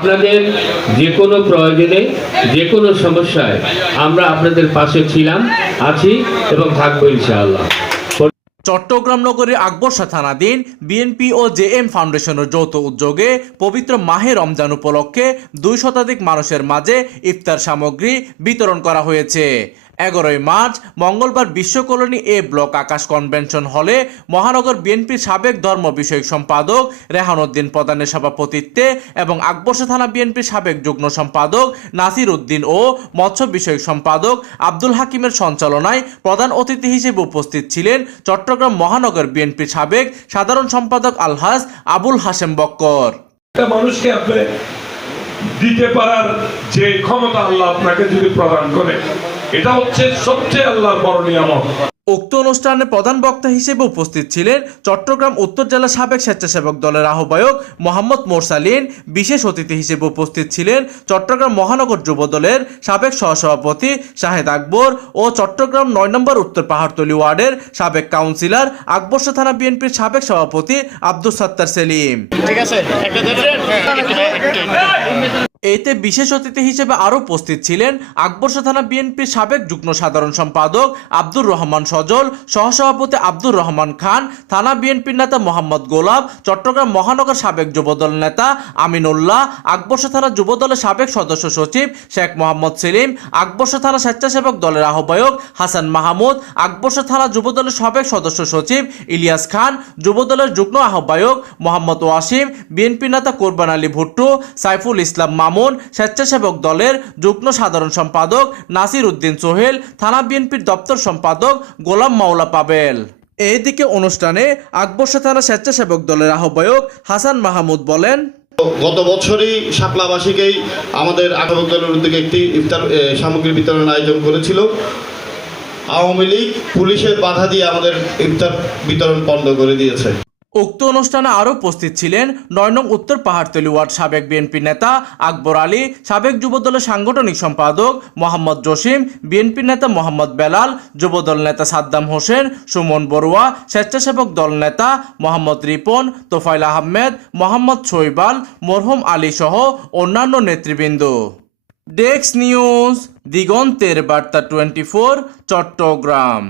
আপনাদের যে কোনো প্রয়োজনে যে কোনো সমস্যায় আমরা আপনাদের পাশে ছিলাম, আছি এবং থাকবো ইনশাআল্লাহ। চট্টগ্রাম নগরীর আকবরশাহ থানাধীন বিএনপি ও জেএম ফাউন্ডেশনের যৌথ উদ্যোগে পবিত্র মাহে রমজান উপলক্ষে 2 শতাধিক মানুষের মাঝে ইফতার সামগ্রী বিতরণ করা হয়েছে। 11 মার্চ মঙ্গলবার বিশ্ব কলোনি এ ব্লক আকাশ কনভেনশন হলে মহানগর বিএনপির সাবেক ধর্ম বিষয়ক সম্পাদক রেহান উদ্দিন প্রধানের সভাপতিত্বে এবং আকবরশাহ থানা বিএনপির সাবেক যুগ্ম সম্পাদক নাসির উদ্দিন ও মৎস্য বিষয়ক সম্পাদক আব্দুল হাকিমের সঞ্চালনায় প্রধান অতিথি হিসেবে উপস্থিত ছিলেন চট্টগ্রাম মহানগর বিএনপির সাবেক সাধারণ সম্পাদক আলহাজ আবুল হাশেম বক্কর। মানুষকে আপনি দিতে পারার যে ক্ষমতা আল্লাহ আপনাকে যদি প্রদান করে, এটা হচ্ছে সবচেয়ে আল্লাহর বড় নিয়ামত। উক্ত অনুষ্ঠানে প্রধান বক্তা হিসেবে উপস্থিত ছিলেন চট্টগ্রাম উত্তর জেলা সাবেক স্বেচ্ছাসেবক দলের আহ্বায়ক মোহাম্মদ মোরসালিন। বিশেষ অতিথি হিসেবে উপস্থিত ছিলেন চট্টগ্রাম মহানগর যুব দলের সাবেক সহসভাপতি শাহেদ আকবর ও চট্টগ্রাম 9 নম্বর উত্তর পাহাড়তলী ওয়ার্ডের সাবেক কাউন্সিলর, আকবরশাহ থানা বিএনপির সাবেক সভাপতি আব্দুল সত্তার সেলিম। এতে বিশেষ অতিথি হিসেবে আরও উপস্থিত ছিলেন আকবরশাহ থানা বিএনপির সাবেক যুগ্ম সাধারণ সম্পাদক আব্দুর রহমান সজল, সহসভাপতি আব্দুর রহমান খান, থানা বিএনপির নেতা মোহাম্মদ গোলাপ, চট্টগ্রাম মহানগর সাবেক যুবদল নেতা আমিনুল্লাহ, আকবরশাহ থানা যুবদলের সাবেক সদস্য সচিব শেখ মোহাম্মদ সেলিম, আকবরশাহ থানা স্বেচ্ছাসেবক দলের আহ্বায়ক হাসান মাহমুদ, আকবরশাহ থানা যুবদলের সাবেক সদস্য সচিব ইলিয়াস খান, যুবদলের যুগ্ম আহ্বায়ক মোহাম্মদ ওয়াসিম, বিএনপি নেতা কোরবান আলী ভুট্টু, সাইফুল ইসলাম মামুন, স্বেচ্ছাসেবক দলের যুগ্ম সাধারণ সম্পাদক নাসির উদ্দিন সোহেল, থানা বিএনপির দপ্তর সম্পাদক গোলাম মাওলা পাবেল। এইদিকে অনুষ্ঠানে আকবরশাহ থানা স্বেচ্ছাসেবক দলের আহ্বায়ক হাসান মাহমুদ বলেন, গত বছরই শাপলাবাসীকেই আমাদের আহ্বায়ক দলের উদ্যোগে একটি ইফতার সামগ্রী বিতরণের আয়োজন করেছিল। আওয়ামী লীগ পুলিশের বাধা দিয়ে আমাদের ইফতার বিতরণ বন্ধ করে দিয়েছে। উক্ত অনুষ্ঠানে আরও উপস্থিত ছিলেন 9 নং উত্তর পাহাড়তলী ওয়ার্ড সাবেক বিএনপি নেতা আকবর আলী, সাবেক যুবদলের সাংগঠনিক সম্পাদক মোহাম্মদ জসিম, বিএনপি নেতা মোহাম্মদ বেলাল, যুবদল নেতা সাদ্দাম হোসেন, সুমন বড়ুয়া, স্বেচ্ছাসেবক দল নেতা মোহাম্মদ রিপন, তোফাইল আহমেদ, মোহাম্মদ শৈবাল, মরহুম আলী সহ অন্যান্য নেতৃবৃন্দ। ডেস্ক নিউজ, দিগন্তের বার্তা 24, চট্টগ্রাম।